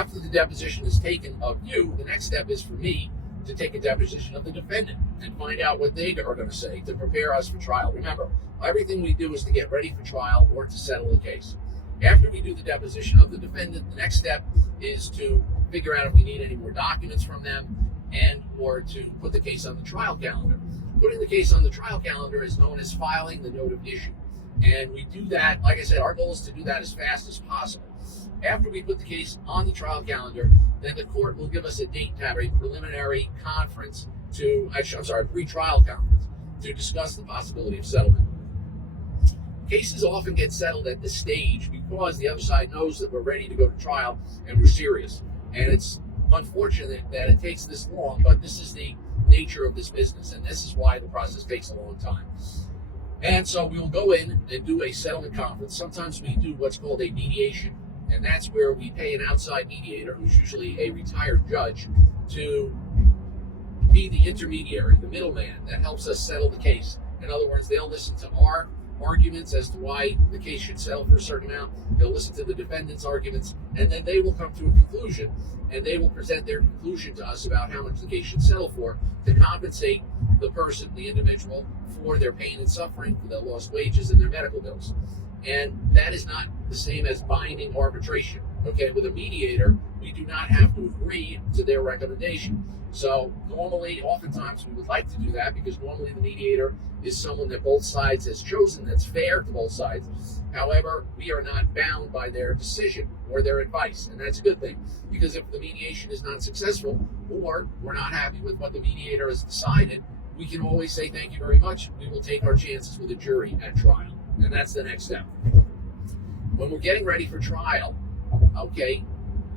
After the deposition is taken of you, the next step is for me to take a deposition of the defendant and find out what they are going to say to prepare us for trial. Remember, everything we do is to get ready for trial or to settle the case. After we do the deposition of the defendant, the next step is to figure out if we need any more documents from them and or to put the case on the trial calendar. Putting the case on the trial calendar is known as filing the note of issue. And we do that, like I said, our goal is to do that as fast as possible. After we put the case on the trial calendar, then the court will give us a date to have a preliminary conference pre-trial conference to discuss the possibility of settlement. Cases often get settled at this stage because the other side knows that we're ready to go to trial and we're serious. And it's unfortunate that it takes this long, but this is the nature of this business, and this is why the process takes a long time. And so we will go in and do a settlement conference. Sometimes we do what's called a mediation, and that's where we pay an outside mediator, who's usually a retired judge, to be the intermediary, the middleman that helps us settle the case. In other words, they'll listen to our arguments as to why the case should settle for a certain amount. They'll listen to the defendant's arguments, and then they will come to a conclusion, and they will present their conclusion to us about how much the case should settle for to compensate the person, the individual, for their pain and suffering, for their lost wages and their medical bills. And that is not the same as binding arbitration. Okay, with a mediator, we do not have to agree to their recommendation. So normally, oftentimes, we would like to do that because normally the mediator is someone that both sides has chosen that's fair to both sides. However, we are not bound by their decision or their advice, and that's a good thing, because if the mediation is not successful or we're not happy with what the mediator has decided, we can always say thank you very much. We will take our chances with a jury at trial, and that's the next step. When we're getting ready for trial, okay,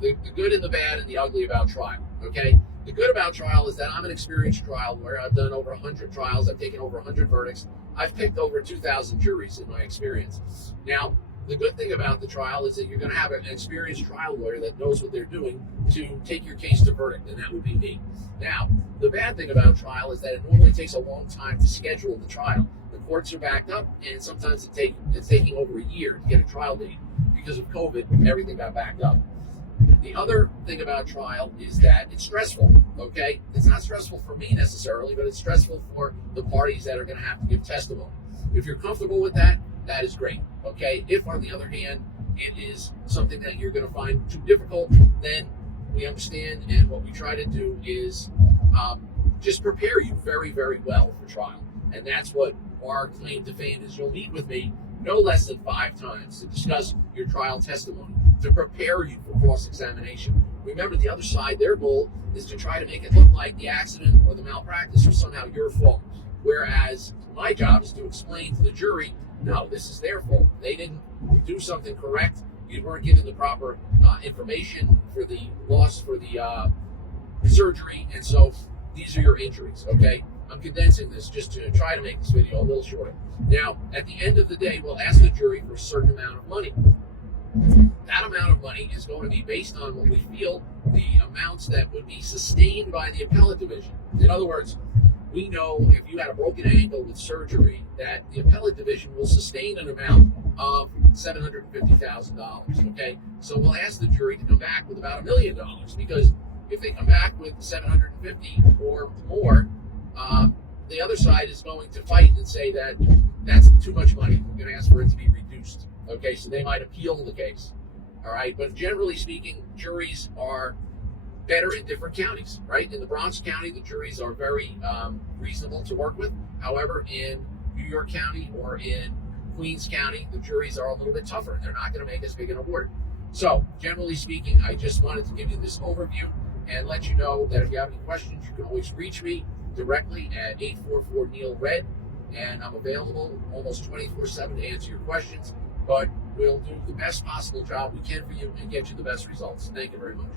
the good and the bad and the ugly about trial, okay? The good about trial is that I'm an experienced trial lawyer. I've done over 100 trials. I've taken over 100 verdicts. I've picked over 2,000 juries in my experience. Now, the good thing about the trial is that you're going to have an experienced trial lawyer that knows what they're doing to take your case to verdict, and that would be me. Now, the bad thing about trial is that it normally takes a long time to schedule the trial. The courts are backed up, and sometimes it's taking over a year to get a trial date. Because of COVID, everything got backed up. The other thing about trial is that it's stressful, okay? It's not stressful for me necessarily, but it's stressful for the parties that are going to have to give testimony. If you're comfortable with that, that is great, okay? If, on the other hand, it is something that you're going to find too difficult, then we understand, and what we try to do is just prepare you very, very well for trial. And that's what our claim to fame is. You'll meet with me no less than 5 times to discuss your trial testimony, to prepare you for cross-examination. Remember, the other side, their goal is to try to make it look like the accident or the malpractice was somehow your fault. Whereas my job is to explain to the jury, no, this is their fault. They didn't do something correct. You weren't given the proper information for the loss for the surgery, and so these are your injuries, okay? I'm condensing this just to try to make this video a little shorter. Now, at the end of the day, we'll ask the jury for a certain amount of money. That amount of money is going to be based on what we feel the amounts that would be sustained by the appellate division. In other words, we know if you had a broken ankle with surgery that the appellate division will sustain an amount of $750,000, okay? So we'll ask the jury to come back with about $1 million, because if they come back with 750 or more, the other side is going to fight and say that that's too much money. We're going to ask for it to be reduced. Okay, so they might appeal the case. All right, but generally speaking, juries are better in different counties, right? In the Bronx County, the juries are very reasonable to work with. However, in New York County or in Queens County, the juries are a little bit tougher. They're not going to make as big an award. So, generally speaking, I just wanted to give you this overview and let you know that if you have any questions, you can always reach me directly at 844-NEIL-RED, and I'm available almost 24/7 to answer your questions, but we'll do the best possible job we can for you and get you the best results. Thank you very much.